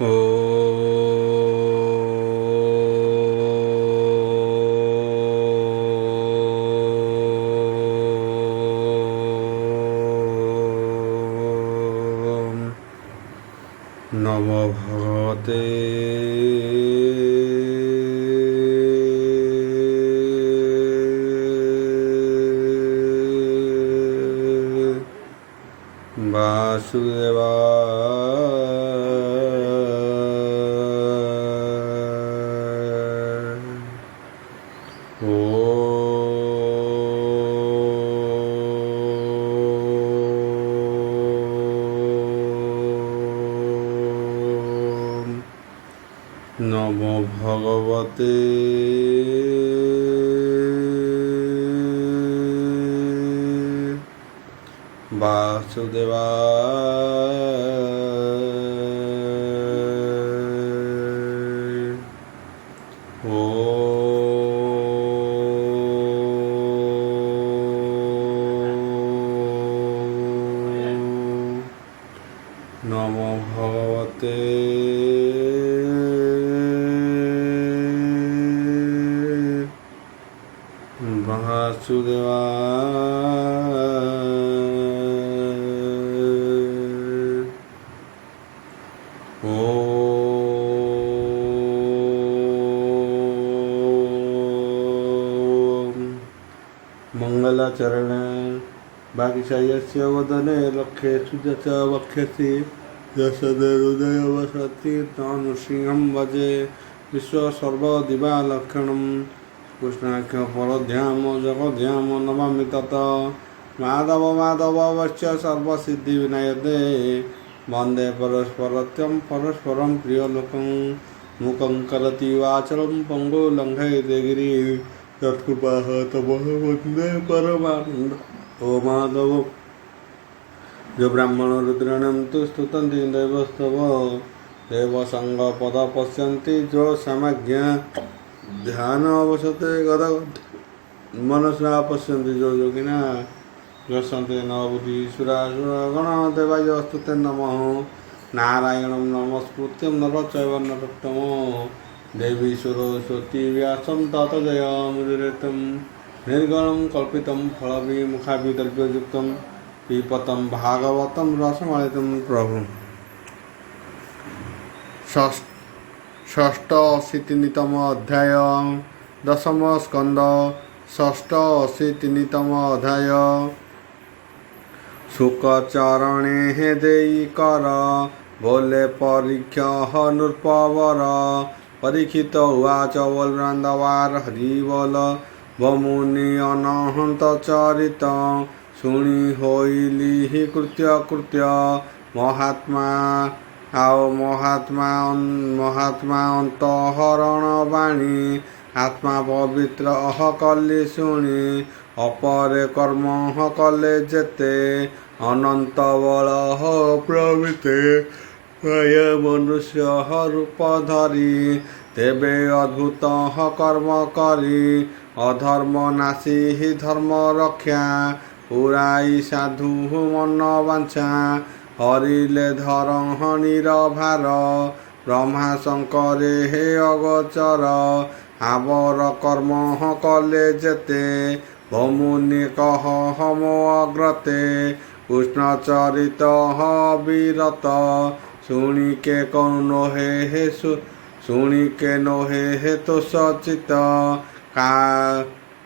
নমো ভগবতে বাসুদেবায়। নমো ভগবতে বাসুদেবায়। নমো ভগবতে मंगलाचरणे भागिशायस्य वदने लक्ष्येषु च वक्ष्यसि यशदहृदय वसति नृसिंहं भजे विश्वसर्वदिवालक्षणं कृष्णाख्य परध्याम जगध्याम नमामि तत् माधव माधवश्च सर्वसिद्धिविनायते वन्दे परस्परत्यं परस्परं प्रियलोकं मुखं करोति वाचालं पङ्गुं लङ्घयते गिरिं यत्कृपाः तमः वन्दे परमानन्द। ओ माधव जो ब्राह्मण रुद्राणां तु स्तुतन्ति दैवस्तव देव संग पद पश्यन्ति जो समज्ञा ध्यान अवसते गद मनसा पश्यन्ति जो योगिना गच्छन्ति न बुद्धिसुरासुर गण देवायस्तुते नमः नारायणं नमस्कृत्यं नरं चैव नरोत्तमं देवी सरस्वती व्यासं ततो जयमुदीरयेत् निर्गुणं कल्पितं फलविमुखाभिद्रव्ययुक्तं पिबतं भागवतं रसमयं प्रभु। षष्ठ-अशीतितम अध्याय दशम स्कंद षष्ठ-अशीतितम अध्याय शुकचरणे हे देई कर बोले परीक्ष नृपवर परीक्षित उवाच बलवृंदवार हरिबल बमुनि अनहंत चरित शुणी होइली कृत्य कृत्य महात्मा आओ महात्मा अंतहरण वाणी आत्मा पवित्र अह कले शुणी अपरे कर्म कले जेते अनंत बल प्रवृत्ते मनुष्य रूप धरी तेबे अद्भुत कर्म करी अधर्म नाशी ही धर्म रक्षा पुराई साधु मन वांछा हरिले धरणीर भार ब्रह्मा शंकरे हे अगोचर आवर कर्म कले जेते भमुनि कह हम अग्रते कृष्ण चरित विरत शुणिके नोहे हे शुणिके नोहे हे तो सचित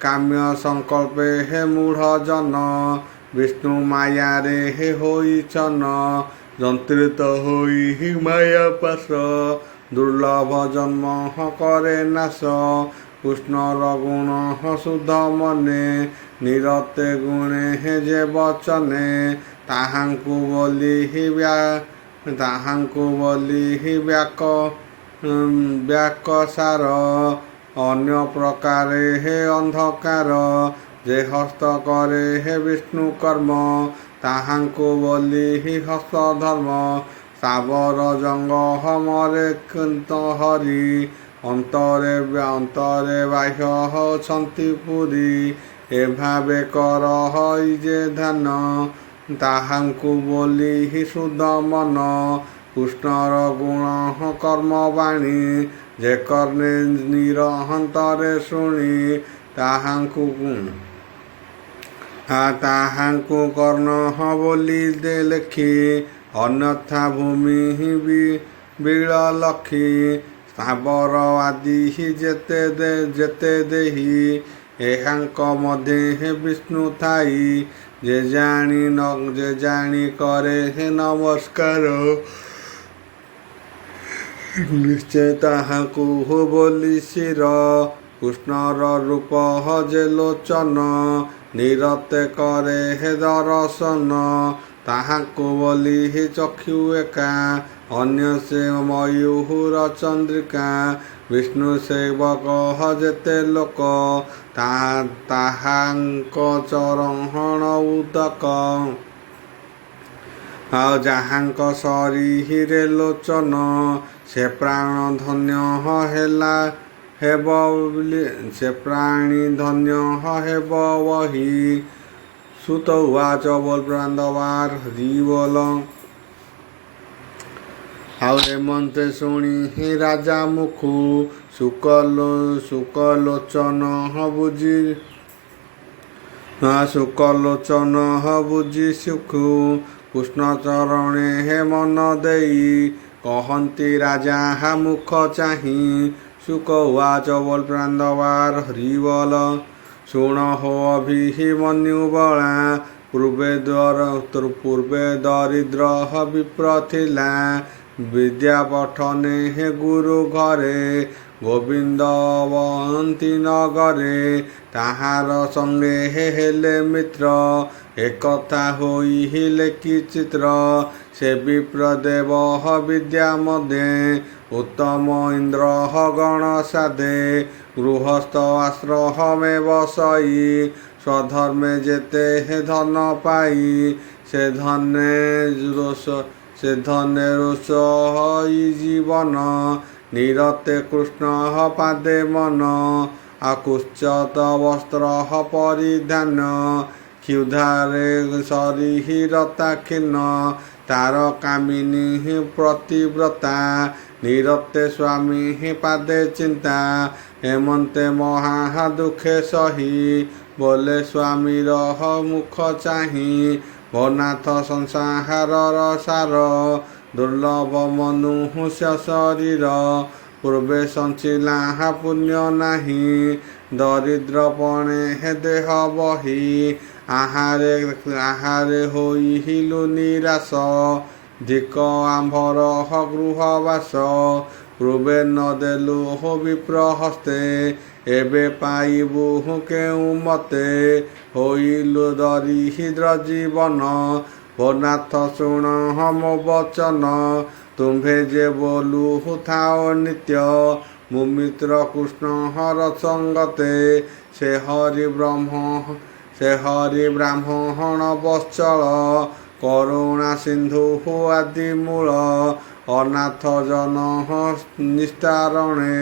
काम्य संकल्पे हे मूढ़ जन विष्णु माया रे हे होइछन जंत्रित होई हि माया पास दुर्लभ जन्म करे नाश कृष्ण रगुण शुद्ध मने निरते गुणे हे जे वचने ताहांकु बोली हि व्याकसार अन्य प्रकारे हे अंधकार जे हस्त करे हे विष्णु कर्म ताहांकु बोली हि हस्त धर्म सावर जंग हमरे कृत हरि अंतरे बाह्य छन्ति पुरी एभावे कर हई जे ध्यान ताहांकु बोली हि शुद्ध मन କୃଷ୍ଣର ଗୁଣ କର୍ମବାଣୀ ଯେ କର୍ଣ୍ଣେ ନିରହନ୍ତରେ ଶୁଣି ତାହାଙ୍କୁ କର୍ଣ୍ଣ ବୋଲି ଲେଖି ଅନ୍ୟଥା ଭୂମି ବିଳ ଲକ୍ଷୀ ସ୍ଥାବର ଆଦି ଯେତେ ଦେହି ଏହାଙ୍କ ମଧ୍ୟରେ ବିଷ୍ଣୁ ଥାଇ ଯେ ଜାଣି କରେ ନମସ୍କାର ନିଶ୍ଚୟ ତାହାଙ୍କୁ ବୋଲି ଶିର କୃଷ୍ଣର ରୂପ ଯେ ଲୋଚନ ନିରତେ କରେ ଦର୍ଶନ ତାହାଙ୍କୁ ବୋଲି ଚକ୍ଷୁ ଏକା ଅନ୍ୟ ସେ ମୟୂର ଚନ୍ଦ୍ରିକା ବିଷ୍ଣୁ ସେବକ ଯେତେ ଲୋକ ତାହାଙ୍କ ଚରଣ ଉଦକ ଆଉ ଯାହାଙ୍କ ଶରୀରେ ଲୋଚନ ସେ ପ୍ରାଣ ଧନ୍ୟ ହେବ ବହି ସୁତ ଉବାଚ ବୋଲ ପ୍ରାନ୍ଦବାର ହରି ବୋଲ। ଆଉ ହେମନ୍ତେ ଶୁଣି ରାଜା ମୁଖୁ ଶୁକଲୋଚନ ବୁଝି ସୁଖୁ କୃଷ୍ଣ ଚରଣେ ମନ ଦେଇ କହନ୍ତି ରାଜା ମୁଖ ଚାହିଁ ଶୁକ ଉବାଚ ବୋଲ ପ୍ରାନ୍ଦବାର ହରି ବୋଲ। ଶୁଣ ହୋ ଅଭିମନ୍ୟୁ ବଳା ପୂର୍ବେ ଦରିଦ୍ର ବିପ୍ର ଥିଲା ବିଦ୍ୟା ପଠନେ ଗୁରୁ ଘରେ ଗୋବିନ୍ଦବନ୍ତୀ ନଗରେ ତାହାର ସଙ୍ଗେ ହେଲେ ମିତ୍ର ଏକଥା ହୋଇଲେ କି ଚିତ୍ର ସେ ବିପ୍ର ଦେବ ବିଦ୍ୟା ମଧ୍ୟେ ଉତ୍ତମ ଇନ୍ଦ୍ର ଗଣ ସାଧେ ଗୃହସ୍ଥ ଆଶ୍ରମେ ବସଇ ସ୍ୱଧର୍ମେ ଯେତେ ଧନ ପାଇ ସେ ଧନେ ରୋଷ ହଇ ଜୀବନ ନିରତେ କୃଷ୍ଣ ପାଦେ ମନ ଆକୁଶ୍ଚତ ବସ୍ତ୍ର ପରିଧାନ କ୍ଷୁଧାରେ ଶରୀରତା କ୍ଷୀର୍ଣ୍ଣ ତାର କାମିନୀ ପ୍ରତିବ୍ରତା ନିରତେ ସ୍ୱାମୀ ପାଦେ ଚିନ୍ତା ହେମନ୍ତେ ମହା ଦୁଃଖେ ସହି ବୋଲେ ସ୍ୱାମୀର ମୁଖ ଚାହିଁ ଭନାଥ ସଂସାରର ସାର ଦୁର୍ଲଭ ମନୁଷ୍ୟ ଶରୀର ପୂର୍ବେ ସଞ୍ଚିଲା ପୁଣ୍ୟ ନାହିଁ ଦରିଦ୍ରପଣେ ଦେହ ବହି ଆହାରେ ହୋଇଲୁ ନିରାଶ ଧିକ ଆମ୍ଭର ଗୃହବାସ ପୂର୍ବେ ନ ଦେଲୁ ବିପ୍ର ହସ୍ତେ ଏବେ ପାଇବୁ କେଉଁ ମତେ ହୋଇଲୁ ଦରିଦ୍ର ଜୀବନ ଭନାଥ ଶୁଣ ମୋ ବଚନ ତୁମ୍ଭେ ଯେ ବୋଲୁ ଥାଅ ନିତ୍ୟ ମୁମିତ୍ର କୃଷ୍ଣର ସଙ୍ଗତେ ସେ ହରି ବ୍ରାହ୍ମଣ ବତ୍ସଳ କରୁଣା ସିନ୍ଧୁ ଆଦି ମୂଳ ଅନାଥ ଜନ ନିସ୍ତାରଣେ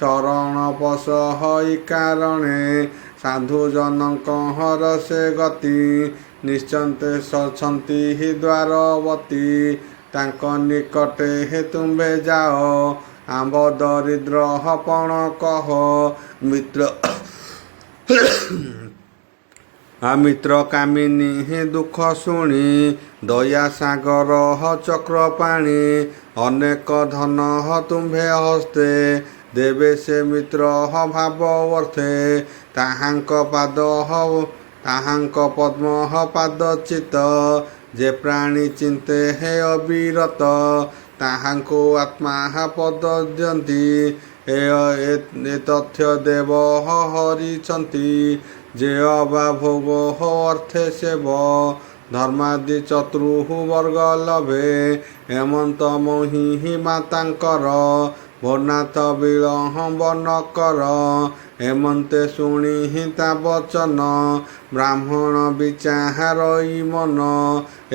ଶରଣ ପଶଇ କାରଣେ ସାଧୁ ଜନଙ୍କର ସେ ଗତି ନିଶ୍ଚନ୍ତେ ସଛନ୍ତି ଦ୍ୱାରବତୀ ତାଙ୍କ ନିକଟେ ତୁମ୍ଭେ ଯାଅ ଆମ୍ଭ ଦରିଦ୍ର ପଣ କହ ମିତ୍ର କାମିନୀ ଦୁଃଖ ଶୁଣି ଦୟା ସାଗର ଚକ୍ର ପାଣି ଅନେକ ଧନ ତୁମ୍ଭେ ହସ୍ତେ ଦେବେ ସେ ମିତ୍ର ଭାବ ଅର୍ଥେ ତାହାଙ୍କ ପଦ୍ମ ପାଦ ଚିତ ଯେ ପ୍ରାଣୀ ଚିନ୍ତେ ଅବିରତ ତାହାଙ୍କୁ ଆତ୍ମା ପଦ ଦିଅନ୍ତି ଏ ତଥ୍ୟ ଦେବ ହରିଛନ୍ତି ଯେ ଅବା ଭୋଗ ଅର୍ଥେ ସେବ ଧର୍ମାଦି ଚତୁର୍ବର୍ଗ ଲଭେ ହେମନ୍ତ ମହିମା ତାଙ୍କର ଭନାଥ ବିଳମ୍ବନ କର ହେମନ୍ତେ ଶୁଣି ତା ବଚନ ବ୍ରାହ୍ମଣ ବିଚାରଇ ମନ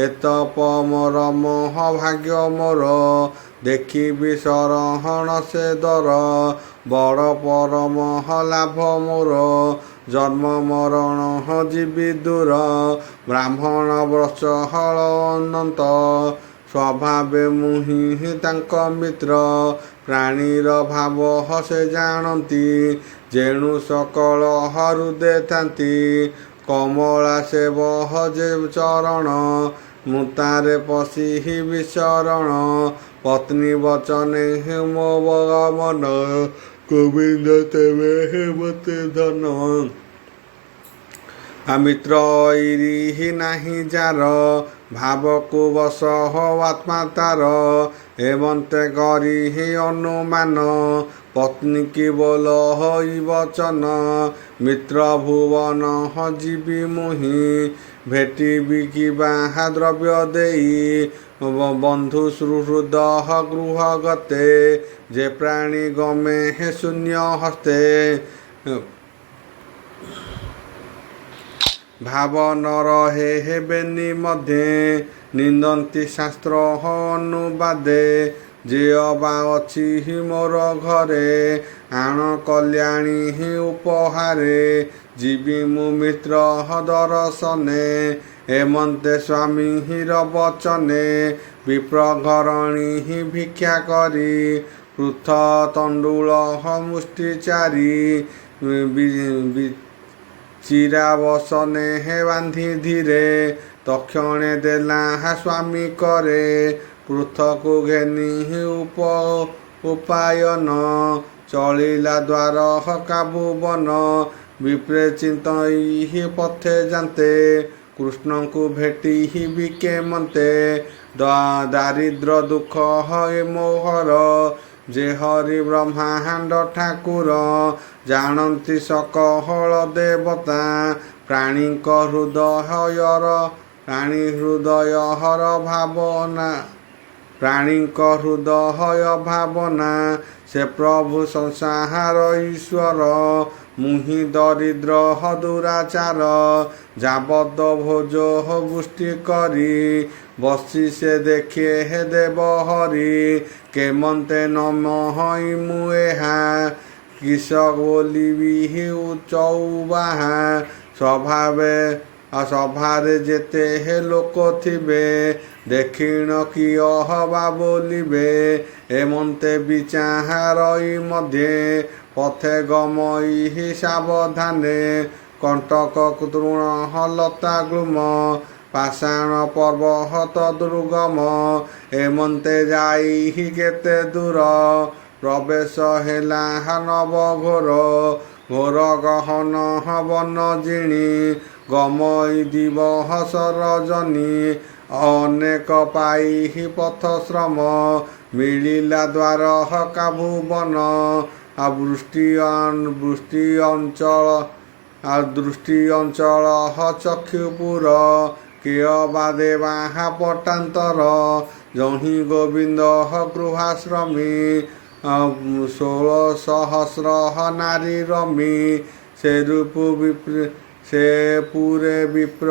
ଏତପ ମୋର ମୋହ ଭାଗ୍ୟ ମୋର ଦେଖିବି ଶରଣ ସେ ଦର ବଡ଼ ପରମଃ ଲାଭ ମୋର ଜନ୍ମ ମରଣ ଯିବି ଦୂର ବ୍ରାହ୍ମଣ ବ୍ରଚହଳ ଅନନ୍ତ ସ୍ୱଭାବେ ମୁହିଁ ତାଙ୍କ ମିତ୍ର। ପ୍ରାଣୀର ଭାବ ସେ ଜାଣନ୍ତି, ଯେଣୁ ସକଳ ହୃଦେ ଥାନ୍ତି। କମଳା ସେବ ଯେ ଚରଣ, ମୁତାରେ ପଶି ବିଚରଣ। ପତ୍ନୀ ବଚନେ ମୋ ମନ, ଗୋବିନ୍ଦ ତେବେ ମତେ ଧନ। ମିତ୍ର ଐରି ନାହିଁ ଯାର, ଭାବକୁ ବଶ ଆତ୍ମା ତାର। ଏମନ୍ତେ କରି ଅନୁମାନ, ପତ୍ନୀ କି ବୋଲ ବଚନ। ମିତ୍ର ଭୁବନ ଯିବି ମୁହିଁ, ଭେଟିବି କିବା ଦ୍ରବ୍ୟ ଦେଇ। ବନ୍ଧୁ ସୁହୃଦ ଗୃହ ଗତେ, ଯେ ପ୍ରାଣୀ ଗମେ ଶୂନ୍ୟ ହସ୍ତେ। ଭାବ ନ ରହେ ହେବେନି ମଧ୍ୟେ, ନିନ୍ଦନ୍ତି ଶାସ୍ତ୍ର ଅନୁବାଦେ। ଯେ ଅବା ଅଛି ମୋର ଘରେ, ଆଣ କଲ୍ୟାଣୀ ଉପହାରେ। ଯିବି ମୁଁ ମିତ୍ର ଦରଶନେ, ଏମନ୍ତେ ସ୍ୱାମୀର ବଚନେ। ବିପ୍ର ଘରଣୀ ଭିକ୍ଷା କରି, ପୃଥ ତଣ୍ଡୁଳ ମୁଷ୍ଟି ଚାରି। ଚିରା ବସନେ ବାନ୍ଧି ଧୀରେ, ତକ୍ଷଣେ ଦେଲା ସ୍ୱାମୀ କରେ। ପୃଥକୁ ଘେନି ଉପାୟନ, ଚଳିଲା ଦ୍ୱାର କାବୁବନ। ବିପ୍ରେ ଚିନ୍ତଇ ପଥେ ଯାନ୍ତେ, କୃଷ୍ଣଙ୍କୁ ଭେଟିବି କେମନ୍ତେ। ଦାରିଦ୍ର ଦୁଃଖ ମୋହର, ଯେ ହରି ବ୍ରହ୍ମାଣ୍ଡ ଠାକୁର। ଜାଣନ୍ତି ସକଳ ଦେବତା, ପ୍ରାଣୀଙ୍କ ହୃଦୟର ଭାବନା। ପ୍ରାଣୀଙ୍କ ହୃଦୟ ଭାବନା, ସେ ପ୍ରଭୁ ସଂସାର ଈଶ୍ୱର। ମୁହିଁ ଦରିଦ୍ର ଦୁରାଚାର, ଯାବଦ ଭୋଜ ଗୋଷ୍ଠୀ କରି। ବସି ସେ ଦେଖେ ଦେବ ହରି, କେମନ୍ତେ ନମଇ ମୁଁ ଏହା। କିସ ବୋଲିବି ଚଉବାହା, ସଭାରେ ଯେତେ ଲୋକ ଥିବେ। ଦେଖିଣ କିଅ ବା ବୋଲିବେ, ଏମନ୍ତେ ବିଚାରଇ ମଧ୍ୟେ। ପଥେ ଗମଇ ସାବଧାନେ, କଣ୍ଟକ ତୃଣ ଲତା ଗୁଳ୍ମ। ପାଷାଣ ପର୍ବତ ଦୁର୍ଗମ, ଏମନ୍ତେ ଯାଇ କେତେ ଦୂର। ପ୍ରବେଶ ହେଲା ନବଘୋର, ଘୋର ଗହନ ବନ ଜିଣି। ଗମଇ ଦିବସ ରଜନୀ, ଅନେକ ପାଇ ପଥ ଶ୍ରମ। ମିଳିଲା ଦ୍ୱାର କାବୁବନ, ଦୃଷ୍ଟି ଅଞ୍ଚଳ ଚକ୍ଷୁପୁର। କେୟ ବା ଦେବା ପଟାନ୍ତର, ଯହିଁ ଗୋବିନ୍ଦ ଗୃହାଶ୍ରମୀ। 16,000 ନାରୀ ରମି, ସେ ପୁରେ ବିପ୍ର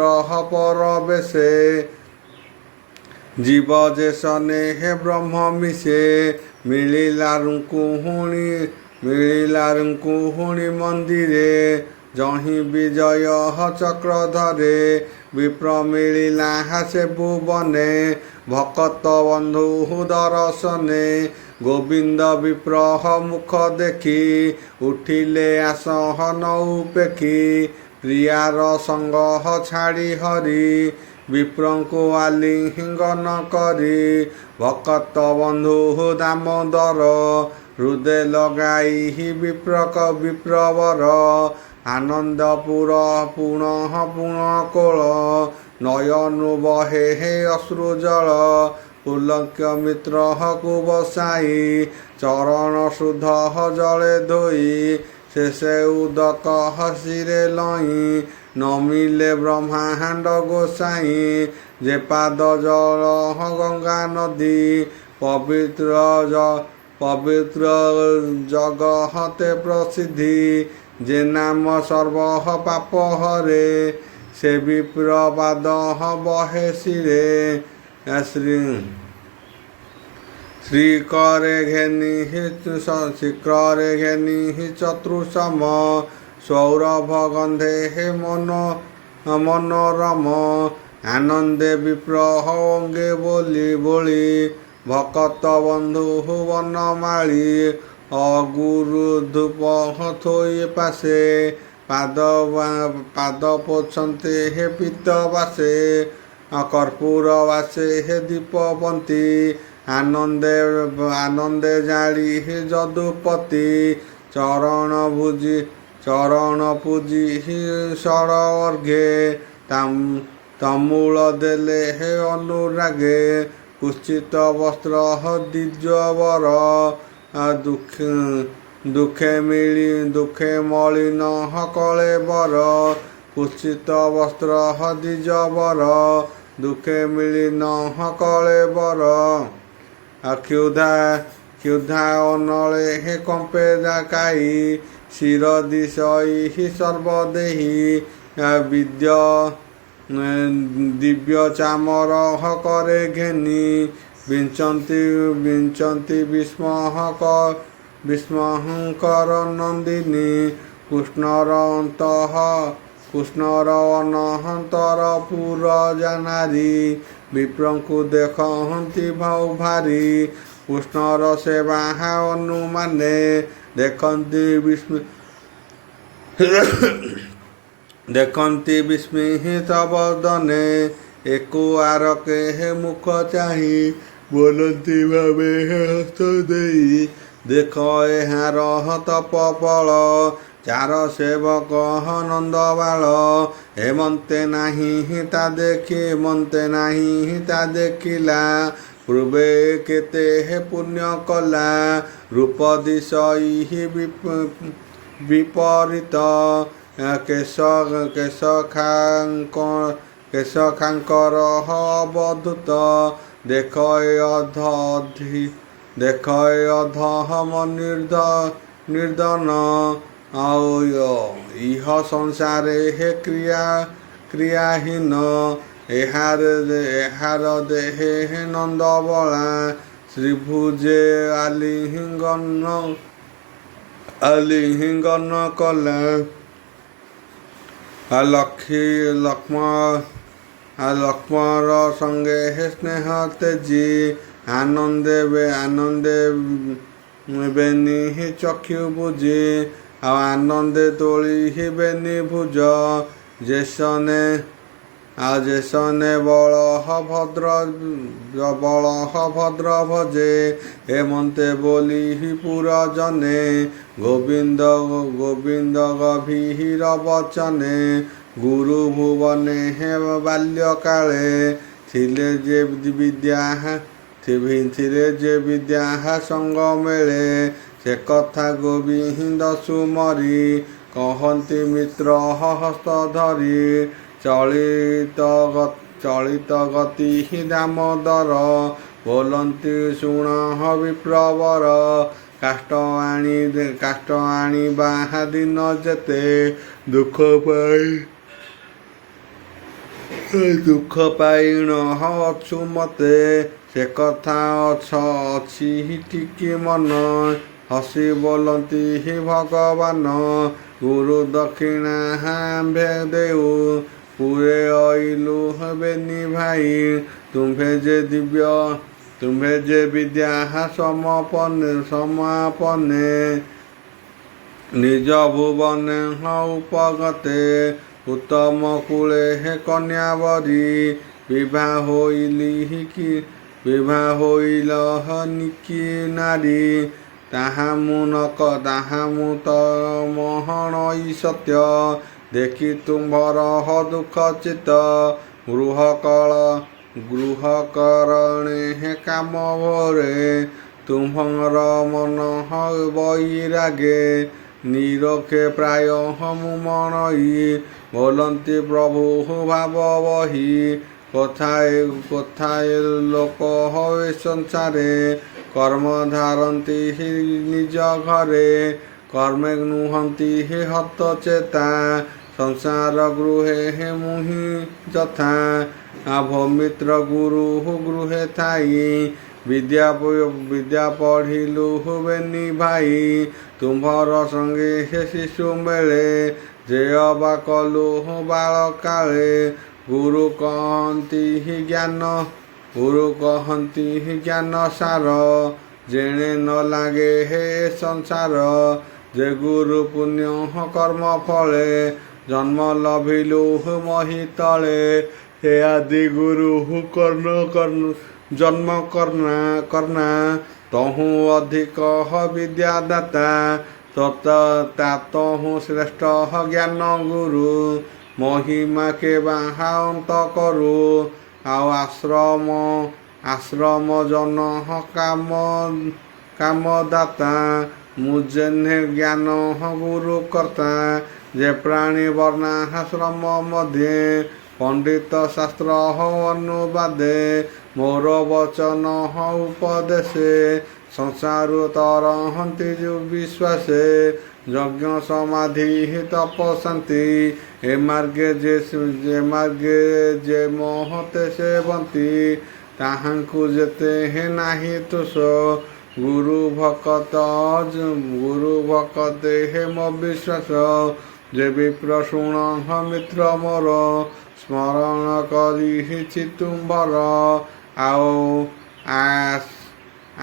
ପରବେଶେ। ଜୀବ ଯେ ସନେ ବ୍ରହ୍ମ ମିଶେ, ମିଳିଲାରୁଙ୍କୁ ହୁଣି ମନ୍ଦିରେ। ଯହିଁ ବିଜୟ ଚକ୍ର ଧରେ, ବିପ୍ର ମିଳିଲା ସେ ଭୁବନେ। ଭକତ ବନ୍ଧୁ ଦରଶନେ, ଗୋବିନ୍ଦ ବିପ୍ର ମୁଖ ଦେଖି। ଉଠିଲେ ଆସନ ଉପେକ୍ଷି, ପ୍ରିୟାର ସଙ୍ଗ ଛାଡ଼ି ହରି। ବିପ୍ରଙ୍କୁ ଆଲିଙ୍ଗନ କରି, ଭକତ ବନ୍ଧୁ ଦାମୋଦର। ହୃଦେ ଲଗାଇ ବିପ୍ରବର, ଆନନ୍ଦ ପୁର ପୁଣ କୋଳ। ନୟନୁ ବହେ ଅଶ୍ରୁଜଳ, ପୁଲକ୍ୟ ମିତ୍ରକୁ ବସାଇ। ଚରଣ ଶୁଦ୍ଧ ଜଳେ ଧୋଇ, ଶେଷେ ଉଦକ ଶିରେ ଲଇଁ। ନମିଲେ ବ୍ରହ୍ମାଣ୍ଡ ଗୋସାଇଁ, ଯେ ପାଦ ଜଳ ଗଙ୍ଗା ନଦୀ। ପବିତ୍ର ଜଗତେ ପ୍ରସିଦ୍ଧି, ଯେ ନାମ ସର୍ବ ପାପ ହରେ। ସେ ବିପ୍ର ପାଦ ବହେ ଶିରେ, ଶ୍ରୀକରେ ଘେନି ଚତୁଃସମ। ସୌରଭ ଗନ୍ଧେ ମନୋରମ, ଆନନ୍ଦେ ବିପ୍ରହ ଅଙ୍ଗେ ବୋଲି ବୋଳି ଭକତ ବନ୍ଧୁ ବନମାଳି ଅଗୁରୁ ଧୂପ ଥୋଇ ପାଶେ ପାଦ ପୋଛନ୍ତି ହେ ପିତ ବାସେ କର୍ପୂର ବାସେ ହେ ଦୀପବନ୍ତୀ ଆନନ୍ଦେ ଜାଳି ହେ ଯଦୁପତି ଚରଣ ପୂଜି ଷଡ଼ ଅର୍ଘେ ତମୂଳ ଦେଲେ ହେ ଅନୁରାଗେ କୁଶ୍ଚିତ ବସ୍ତ୍ର ଦ୍ୱିଜବର ଦୁଃଖେ ମଳିନ କଳେ ବର କୁଶ୍ଚିତ ବସ୍ତ୍ର ଦ୍ୱିଜବର ଦୁଃଖେ ମିଳିନ କଳେ ବର କ୍ଷୁଧା ଅନଳେ ହେ କମ୍ପେ କାଇ ଶିର ଦିଶଇ ସର୍ବଦେହି ଦିବ୍ୟ ଚାମର କରେ ଘେନି ବିଞ୍ଚନ୍ତି ବିସ୍ମହଙ୍କର ନନ୍ଦିନୀ କୃଷ୍ଣର ଅନହନ୍ତର ପୁର ଜାନାରୀ ବିପ୍ରଙ୍କୁ ଦେଖନ୍ତି ଭାରି କୃଷ୍ଣର ସେବା ଅନୁମାନେ ଦେଖନ୍ତି ବିସ୍ମିତ ବଦନେ ଏକୁ ଆରକେ ହେ ମୁଖ ଚାହିଁ ବୋଲନ୍ତି ଭାବେ ହସ୍ତ ଦେଇ ଦେଖ ଏହାର ତପଫଳ ଚାର ସେବକ ନନ୍ଦବାଳ ହେମନ୍ତେ ନାହିଁ ତା ଦେଖିଲା ପୂର୍ବେ କେତେ ହେ ପୁଣ୍ୟ କଲା ରୂପ ଦିଶଇ ବିପରୀତ କେଶ ଖାଙ୍କର ଅବଧୂତ ଦେଖ ଏ ଅଧମ ନିର୍ଦ୍ଦନ ଇହ ସଂସାରେ ହେ କ୍ରିୟାହୀନ ଏହାର ଦେହେ ହେ ନନ୍ଦବଳା ଶ୍ରୀଭୁଜେ ଆଲିଙ୍ଗନ କଲା ଲକ୍ଷ୍ମର ସଙ୍ଗେ ହେ ସ୍ନେହ ତେଜି ଆନନ୍ଦେ ବେନି ହି ଚକ୍ଷୁ ବୁଝି ଆନନ୍ଦେ ତୋଳି ବେନି ଭୁଜ ଯେସନେ ବଳହ ଭଦ୍ର ଭଜେ ହେମନ୍ତେ ବୋଲି ପୁର ଜନେ ଗୋବିନ୍ଦ ଗଭୀର ବଚନେ ଗୁରୁ ଭୁବନେ ହେ ବାଲ୍ୟକାଳେ ଥିଲେ ଯେ ବିଦ୍ୟା ସଙ୍ଗ ମେଳେ ସେ କଥା ଗୋବିନ୍ଦ ସୁମରି କହନ୍ତି ମିତ୍ର ହସ୍ତ ଧରି ଚଳିତ ଗତି ଦାମୋଦର ବୋଲନ୍ତି ଶୁଣ ବିପ୍ରବର କାଷ୍ଟ ଆଣିବା ଦିନ ଯେତେ ଦୁଃଖ ପାଇଣ ଅଛୁ ମତେ ସେ କଥା ଅଛି ଟିକେ ମନ ହସି ବୋଲନ୍ତି ଭଗବାନ ଗୁରୁ ଦକ୍ଷିଣା ଦେଉ ପୁରେ ଅଇଲୁ ବେନି ଭାଇ ତୁମ୍ଭେ ଯେ ବିଦ୍ୟା ସମାପନେ ନିଜ ଭୁବନେ ଉପଗତେ ଉତ୍ତମ କୂଳେ ହେ କନ୍ୟାବରୀ ବିବାହ ହୋଇଲ ନିକି ନାରୀ ତାହା ମୁଁ ତ ମହଣଇ ସତ୍ୟ ଦେଖି ତୁମ୍ଭର ଦୁଃଖ ଚିତ୍ତ ଗୃହକରଣେ ହେ କାମ ଭୋରେ ତୁମ୍ଭର ମନ ବୈରାଗେ ନିରଖେ ପ୍ରାୟ ମୁଁ ମଣଇ ବୋଲନ୍ତି ପ୍ରଭୁ ଭାବ ବହି କୋଥାଏ ଲୋକ ହଏ ସଂସାରେ କର୍ମ ଧାରନ୍ତି ନିଜ ଘରେ କର୍ମେ ନୁହନ୍ତି ହତ ଚେତା ସଂସାର ଗୃହେ ହେ ମୁହିଁ ଯଥା ଭୌମିତ୍ର ଗୁରୁ ଗୃହେ ଥାଇ ବିଦ୍ୟା ପଢ଼ିଲୁ ବେନି ଭାଇ ତୁମ୍ଭର ସଙ୍ଗେ ହେ ଶିଶୁ ମେଳେ ଯେ ଅବା କଲୁ ବାଳ କାଳେ ଗୁରୁ କହନ୍ତି ଜ୍ଞାନ ସାର, ଯେଣେ ନ ଲାଗେ ହେ ସଂସାର। ଯେ ଗୁରୁ ପୁଣ୍ୟ କର୍ମ ଫଳେ, ଜନ୍ମ ଲଭିଲୁ ମହି ତଳେ। ହେ ଆଦି ଗୁରୁ ଜନ୍ମ କର୍ଣ୍ଣା, ତହୁଁ ଅଧିକ ବିଦ୍ୟାଦାତା। ତହୁଁ ଶ୍ରେଷ୍ଠ ଜ୍ଞାନ ଗୁରୁ, ମହିମା କେ ବାହା ଅନ୍ତ କରୁ। ଆଉ ଆଶ୍ରମ ଜନ କାମଦାତା, ମୁଁ ଯେହ୍ନେ ଜ୍ଞାନ ଗୁରୁ କର୍ତ୍ତା। ଯେ ପ୍ରାଣୀ ବର୍ଣ୍ଣାଶ୍ରମ ମଧ୍ୟେ, ପଣ୍ଡିତ ଶାସ୍ତ୍ର ଅନୁବାଦେ। ମୋର ବଚନ ଉପଦେଶେ, ସଂସାରୁ ତରହନ୍ତି ବିଶ୍ୱାସେ। ଯଜ୍ଞ ସମାଧି ତପ ଶାନ୍ତି, ଏ ମାର୍ଗେ ଯେ ମହତେ ସେବନ୍ତି। ତାହାଙ୍କୁ ଯେତେ ନାହିଁ ତୁଷ, ଗୁରୁ ଭକତେ ମୋ ବିଶ୍ୱାସ। ଯେ ବିପ୍ର ଶୁଣ ମିତ୍ର ମୋର, ସ୍ମରଣ କରିଛି ତୁମ୍ଭର। ଆଉ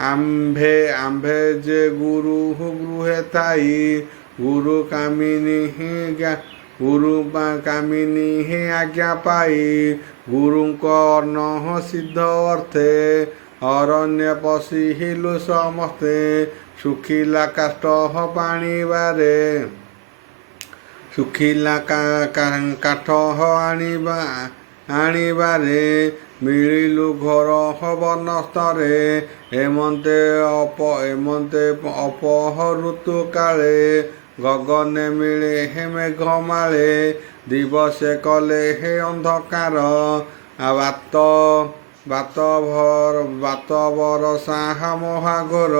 ଆମ୍ଭେ ଯେ ଗୁରୁ ଗୃହେ ଥାଇ, ଗୁରୁ କାମିନୀ ଆଜ୍ଞା ପାଇ। ଗୁରୁଙ୍କ ଅନ୍ନ ସିଦ୍ଧ ଅର୍ଥେ, ଅରଣ୍ୟ ପଶିଲୁ ସମସ୍ତେ। ଶୁଖିଲା କାଠ ଆଣିବାରେ, ମିଳିଲୁ ଘୋର ବନସ୍ତରେ। ଏମନ୍ତେ ଅପହୃତୁ କାଳେ, ଗଗନେ ମିଳେ ମେଘ ମାଳେ। ଦିବସେ କଲେ ଅନ୍ଧକାର, ବାତ ବରଷା ମହାଘୋର।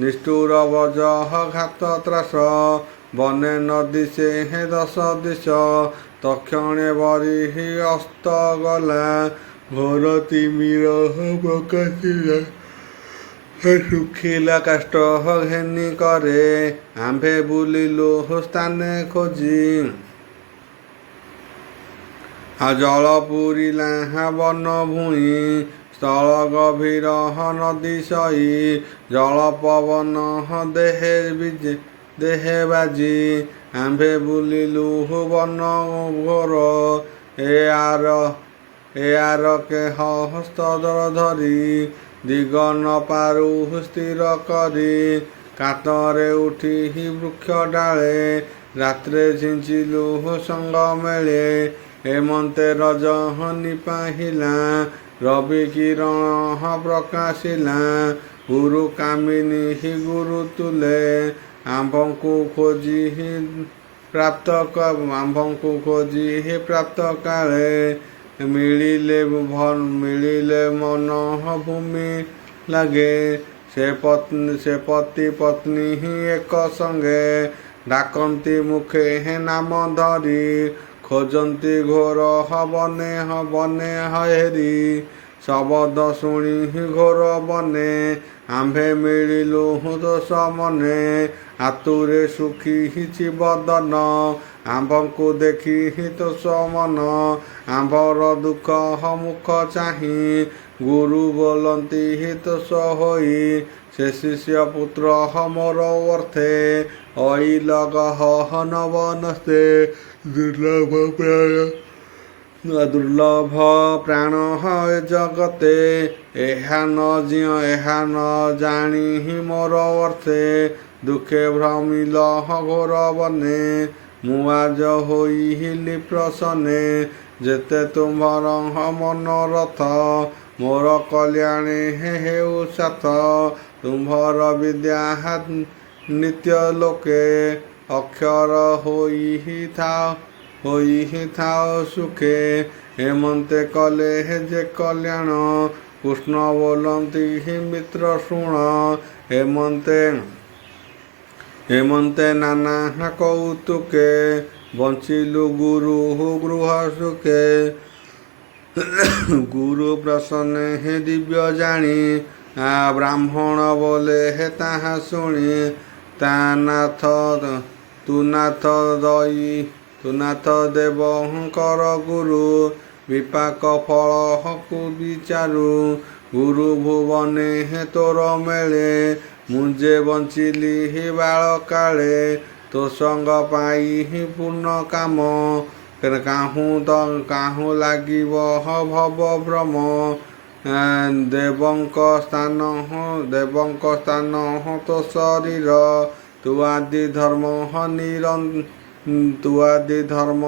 ନିଷ୍ଠୁର ବଜ୍ରଘାତ ତ୍ରାସ, ବନେ ନଦିଶେ ଦଶ ଦିଶ। ତକ୍ଷଣେ ବରିହି ଅସ୍ତ ଗଲା, ଘୋର ତିମିର ପ୍ରକାଶିଲା। ଶୁଖିଲା କାଷ୍ଠ ଘେନି କରେ, ଆମ୍ଭେ ବୁଲିଲୁ ସ୍ଥାନେ ଖୋଜି। ଜଳ ପୂରିଲା ବନ ଭୂଇଁ, ସ୍ଥଳ ଗଭୀର ନଦୀ ସଇ। ଜଳ ପବନ ଦେହେ ବାଜି, ଆମ୍ଭେ ବୁଲିଲୁ ବନ ଘୋର। ଏ ଆରକେ ହସ୍ତ ଧରି, ଦିଗ ନ ପାରୁ ସ୍ଥିର କରି। କାତରେ ଉଠି ବୃକ୍ଷ ଡାଳେ, ରାତ୍ରେ ଝିଞ୍ଚିଲୁ ସଙ୍ଗ ମେଳେ। ଏମନ୍ତେ ରଜନୀ ପାହିଲା, ରବି କିରଣ ପ୍ରକାଶିଲା। ଗୁରୁ କାମିନୀ ଗୁରୁ ତୁଲେ, ଆମ୍ଭଙ୍କୁ ଖୋଜି ପ୍ରାପ୍ତ କାଳେ। ମିଳିଲେ ମନ ଭୂମି ଲାଗେ, ସେ ପତି ପତ୍ନୀ ଏକ ସଙ୍ଗେ। ଡାକନ୍ତି ମୁଖେ ନାମ ଧରି, ଖୋଜନ୍ତି ଘୋର ବନେ ହେରି। ଶବଦ ଶୁଣି ଘୋର ବନେ, ଆମ୍ଭେ ମିଳିଲୁ ଦୋଷ ମନେ। ଆତୁରେ ଶୁଖିଛି ବଦନ, ଆମ୍ଭଙ୍କୁ ଦେଖି ତୋଷ ମନ। ଆମ୍ଭର ଦୁଃଖ ମୁଖ ଚାହିଁ, ଗୁରୁ ବୋଲନ୍ତି ତୋଷ ହୋଇ। ସେ ଶିଷ୍ୟ ପୁତ୍ର ମୋର ଅର୍ଥେ, ଅଇଲଗ ନବନସ୍ତେ। ଦୁର୍ଲଭ ପ୍ରାଣ ଏ ଜଗତେ, ଏହା ନ ଜାଣି ମୋର ଅର୍ଥେ। ଦୁଃଖେ ଭ୍ରମିଲ ଘୋର ବନେ, ମୁଁ ଆଜ ହୋଇଲି ପ୍ରସନ୍ନେ। ଯେତେ ତୁମ୍ଭର ମନୋରଥ, ମୋର କଲ୍ୟାଣେ ହେଉ ସାଥ। ତୁମ୍ଭର ବିଦ୍ୟା ନିତ୍ୟ ଲୋକେ, ଅକ୍ଷର ହୋଇଥାଅ ସୁଖେ। ଏମନ୍ତେ କଲେ ଯେ କଲ୍ୟାଣ, କୃଷ୍ଣ ବୋଲନ୍ତି ମିତ୍ର ଶୁଣ। ଏମନ୍ତେ ନାନା କୌତୁକେ, ବଞ୍ଚିଲୁ ଗୁରୁ ଗୃହ ସୁଖେ। ଗୁରୁ ପ୍ରସନ୍ନେ ଦିବ୍ୟ ଜାଣି, ବ୍ରାହ୍ମଣ ବୋଲେ ତାହା ଶୁଣି। ତୁ ନାଥ ଦେବଙ୍କର ଗୁରୁ, ବିପାକ ଫଳକୁ ବିଚାରୁ। ଗୁରୁ ଭୁବନେ ତୋର ମେଳେ, ମୁଁ ଯେ ବଞ୍ଚିଲି ବାଳକାଳେ। ତୋ ସଙ୍ଗ ପାଇ ପୂର୍ଣ୍ଣ କାମ, କାହୁଁ ଲାଗିବ ଭବ ଭ୍ରମ। ଦେବଙ୍କ ସ୍ଥାନ ତୋ ଶରୀର, ତୁ ଆଦି ଧର୍ମ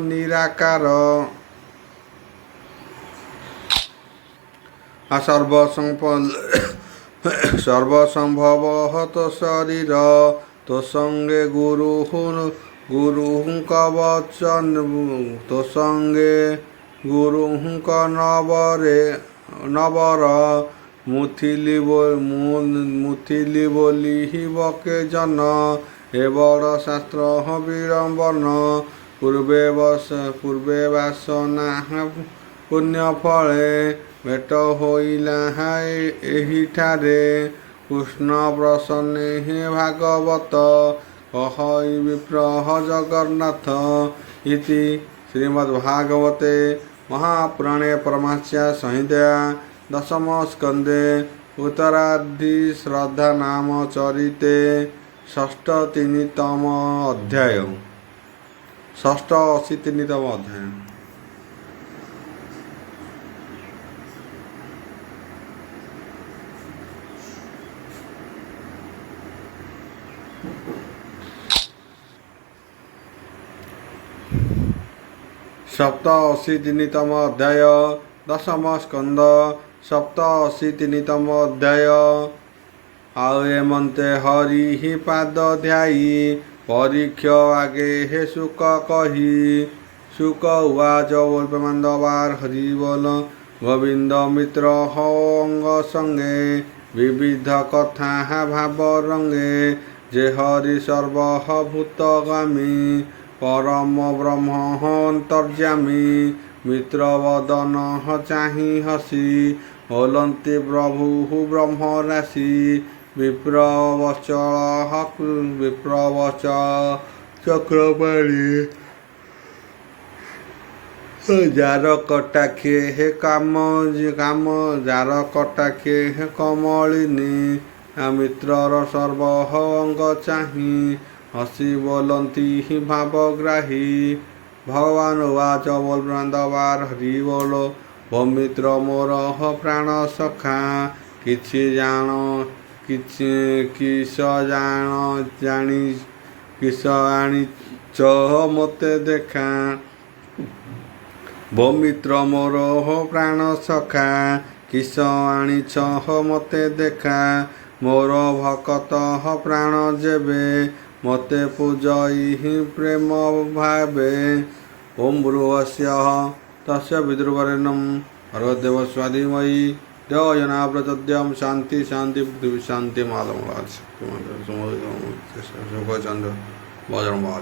ନିରାକାର। ସର୍ବସମ୍ଭବ ତୋ ଶରୀର, ତୋ ସଙ୍ଗେ ଗୁରୁଙ୍କ ବଚନ, ତୋ ସଙ୍ଗେ ଗୁରୁଙ୍କ ନବର। ମୁଁ ଥିଲି ବୋଲି ବକେ ଜନ, ଏ ବଡ଼ ଶାସ୍ତ୍ର ବିଡ଼ମ୍ବନ। ପୂର୍ବେ ବାସନା ପୁଣ୍ୟ ଫଳେ, ଭେଟ ହୋଇଲା ଏହିଠାରେ। କୃଷ୍ଣ ପ୍ରସନ୍ନେ ଭାଗବତ, କହଇ ବିପ୍ର ଜଗନ୍ନାଥ। ଇତି ଶ୍ରୀମଦ୍ଭାଗବତେ ମହାପୁରାଣେ ପରମହଂସ୍ୟା ସଂହିତାୟା ଦଶମ ସ୍କନ୍ଧେ ଉତ୍ତରାର୍ଦ୍ଧି ଶ୍ରଦ୍ଧାନାମ ଚରିତେ ଷଷ୍ଠ-ଅशीତିତମ ଅଧ୍ୟାୟ। ସପ୍ତ-ଅशीତିତମ ଅଧ୍ୟାୟ। ଦଶମ ସ୍କନ୍ଧ। ସପ୍ତ-ଅशीତିତମ ଅଧ୍ୟାୟ। ଆଉ ଏମନ୍ତେ ହରି ପାଦ ଧ୍ୟାଇ, ପରୀକ୍ଷ ଆଗେ ସୁକ କହି। ସୁକ ଉବାଚ ବୋଲ ପ୍ରେମାନନ୍ଦବାର ହରି ବୋଲ। ଗୋବିନ୍ଦ ମିତ୍ର ଅଙ୍ଗ ସଙ୍ଗେ, ବିବିଧ କଥା ଭାବ ରଙ୍ଗେ। ଯେ ହରି ସର୍ବଭୂତଗାମୀ, ପରମ ବ୍ରହ୍ମ ଅନ୍ତର୍ଯ୍ୟାମୀ। ମିତ୍ର ବଦନ ଚାହିଁ ହସି, ବୋଲନ୍ତି ପ୍ରଭୁ ବ୍ରହ୍ମ ରାଶି। ବିପ୍ରବଚ ଚକ୍ରପାଣି, ଯାର କଟାକ୍ଷେ କାମ ଯାର କଟାକ୍ଷେ କମଳିନୀ। ମିତ୍ରର ସର୍ବ ଅଙ୍ଗ ଚାହିଁ, ହସି ବୋଲନ୍ତି ଭାବଗ୍ରାହୀ। ଭଗବାନ ଉବାଚ ବୋଲ ପ୍ରେମାନନ୍ଦବାର ହରି ବୋଲ। ଭୋ ମିତ୍ର ମୋର ପ୍ରାଣ ସଖା, କିସ ଆଣିଛ ମୋତେ ଦେଖା। ଭୋ ମିତ୍ର ମୋର ପ୍ରାଣ ସଖା, କିସ ଆଣିଛ ମୋତେ ଦେଖା। ମୋର ଭକତ ପ୍ରାଣ ଯେବେ, ମୋତେ ପୂଜଇ ପ୍ରେମ ଭାବେ। ଓಂ ଭୂର୍ଭୁବସ୍ୱଃ ତସ୍ୟ ବିତୁର୍ବରେଣ୍ୟଂ ଭର୍ଗୋଦେବସ୍ୟ ଧୀମହି ଧିୟୋ यो न प्रचोदयात्। शांति शांति पृथ्वी शांति। माधव